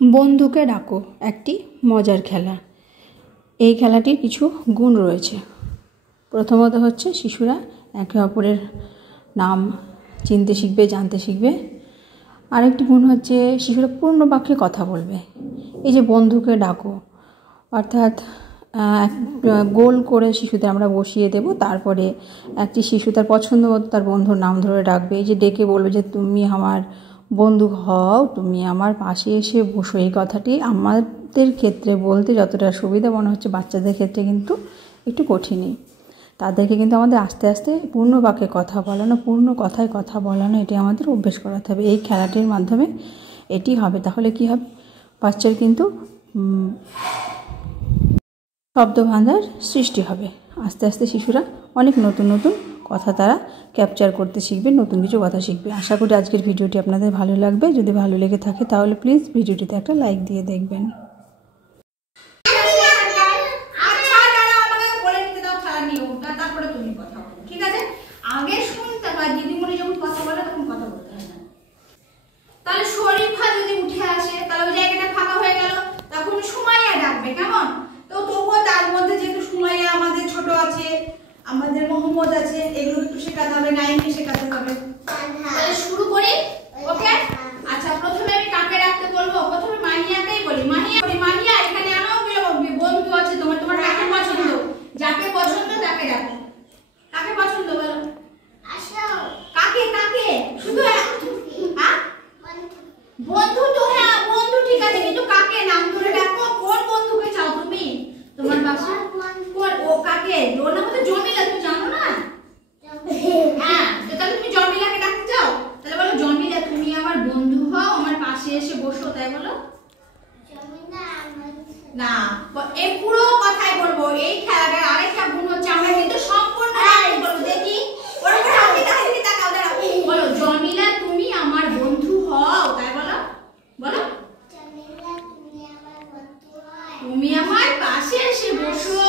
বন্ধুকে ডাকো একটি মজার খেলা। এই খেলাটির কিছু গুণ রয়েছে। প্রথমত হচ্ছে শিশুরা একে অপরের নাম চিনতে শিখবে, জানতে শিখবে। আরেকটি গুণ হচ্ছে শিশুরা পূর্ণ বাক্যে কথা বলবে। এই যে বন্ধুকে ডাকো, অর্থাৎ গোল করে শিশুদের আমরা বসিয়ে দেব, তারপরে একটি শিশু তার পছন্দ মতো তার বন্ধুর নাম ধরে ডাকবে। এই যে ডেকে বলবে যে তুমি আমার বন্ধু হও, তুমি আমার পাশে এসে বসো। এই কথাটি আমাদের ক্ষেত্রে বলতে যতটা সুবিধা মনে হচ্ছে, বাচ্চাদের ক্ষেত্রে কিন্তু একটু কঠিনই। তাদেরকে কিন্তু আমাদের আস্তে আস্তে পূর্ণ বাক্যে কথা বলানো, পূর্ণ কথায় কথা বলানো, এটি আমাদের অভ্যেস করাতে হবে। এই খেলাটির মাধ্যমে এটি হবে। তাহলে কি হবে, বাচ্চার কিন্তু শব্দভাণ্ডার সৃষ্টি হবে। আস্তে আস্তে শিশুরা অনেক নতুন নতুন কথা তারা ক্যাপচার করতে শিখবে, নতুন কিছু কথা শিখবে। আশা করি আজকের ভিডিওটি আপনাদের ভালো লাগবে। যদি ভালো লেগে থাকে তাহলে প্লিজ ভিডিওটিতে একটা লাইক দিয়ে দেখবেন। আমাদের মোহাম্মদ আছে, এগুলো একটু শেখাতে হবে, নাইমকে শেখাতে হবে। তাহলে শুরু করি, ওকে? আচ্ছা, প্রথমে আমি কাকে রাখতে বলবো? প্রথমে মাহিয়াকেই বলি। মাহিয়া এখানে অনেকগুলো বন্ধু আছে তোমার, তোমার কাকে পছন্দ? যাকে পছন্দ তাকে রাখো। কাকে পছন্দ বলো? কাকে কাকে? শুধু হ্যাঁ বন্ধু তো, হ্যাঁ বন্ধু ঠিক আছে, কিন্তু কাকে নাম ধরে ডাকো? কোন বন্ধুকে চাও তুমি? তোমার বাসা কোন? ও কাকে? ওর নাম তো জমিলা, তুমি জানো না? হ্যাঁ, তাহলে তুমি জমিলাকে ডাকতে চাও? তাহলে বলো জমিলা তুমি আমার বন্ধু হও, আমার পাশে এসে বসো, তাই বলো। না, এই পুরো কথাই বলবো। এই খেলাটার আরেকটা গুণ হচ্ছে আমরা কিন্তু সম্পূর্ণ বলবো। দেখি ওর উপরে আপনি তাহলে তাকাও, দাঁড়াও। বলো জমিলা তুমি আমার বন্ধু হও, তাই বলো। বলো তুমি আমার পাশে এসে বসো।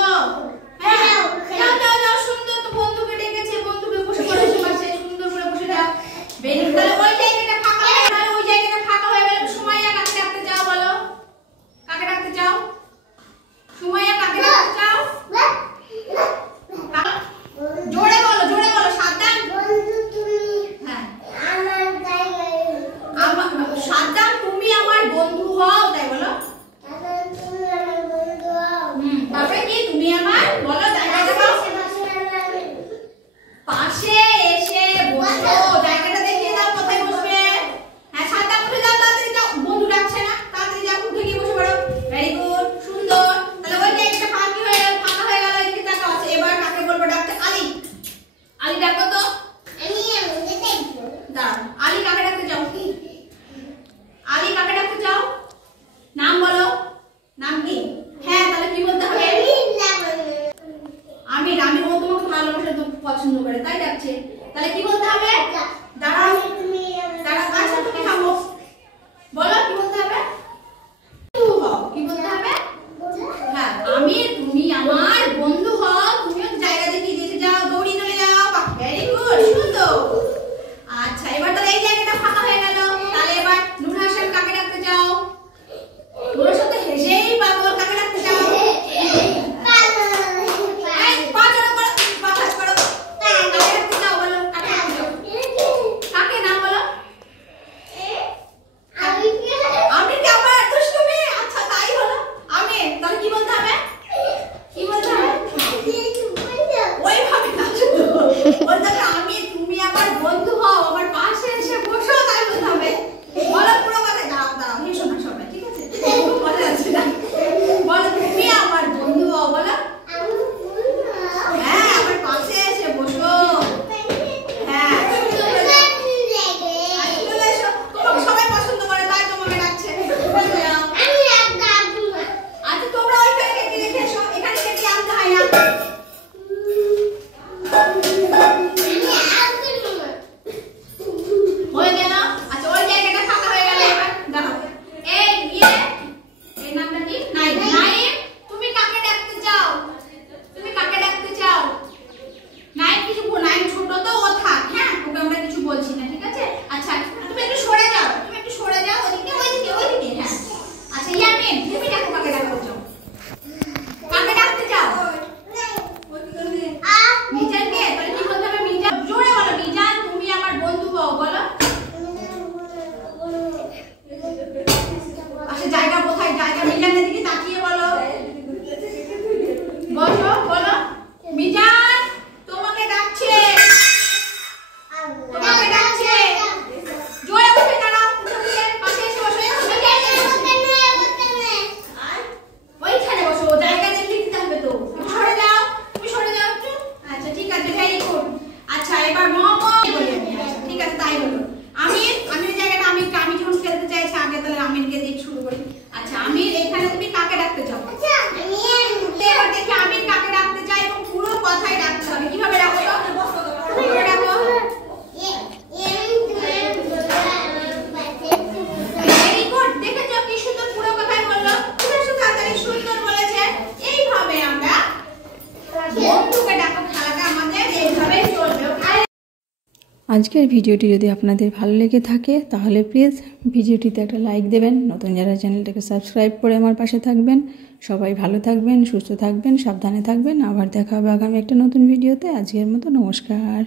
হ্যাঁ যাও যাও যাও, সুন্দর তো বন্ধুকে ডেকেছে, বন্ধুকে বসে পড়েছে পাশে, সুন্দর করে বসে দাও। বেরিয়ে তাহলে ওই জায়গাটা ফাঁকা হয়ে গেল, ওই জায়গাটা ফাঁকা হয়ে গেল। সুমাইয়া কাকে ডাকতে চাও? বলো কাকে ডাকতে চাও? সুমাইয়া কাকে ডাকতে চাও? জোরে বলো, জোরে বলো। সাদ্দাম বন্ধু তুমি, হ্যাঁ আমার জায়গায় সাদ্দাম তুমি আমার বন্ধু হও, তাই বলো। তারপরে কি তুমি আমার বলো জায়গাটা এখানে তুমি কাকে ডাকতে চাও? এবার দেখি আমি কাকে ডাকতে চাই এবং পুরো কথাই ডাকতে হবে। কিভাবে ডাকো? কিভাবে ডাকো? ভেরি গুড, দেখেছো কি সুন্দর পুরো কথাই বললো, খুব তাড়াতাড়ি সুন্দর বলেছে। এইভাবে আমরা বন্ধুকে ডাকো, খেলাটা আমাদের এইভাবে চলবে। আজকের ভিডিওটি যদি আপনাদের ভালো লেগে থাকে তাহলে প্লিজ ভিডিওটিতে একটা লাইক দেবেন। নতুন যারা চ্যানেলটাকে সাবস্ক্রাইব করে আমার পাশে থাকবেন। সবাই ভালো থাকবেন, সুস্থ থাকবেন, সাবধানে থাকবেন। আবার দেখা হবে আগামী একটা নতুন ভিডিওতে। আজকের মতো নমস্কার।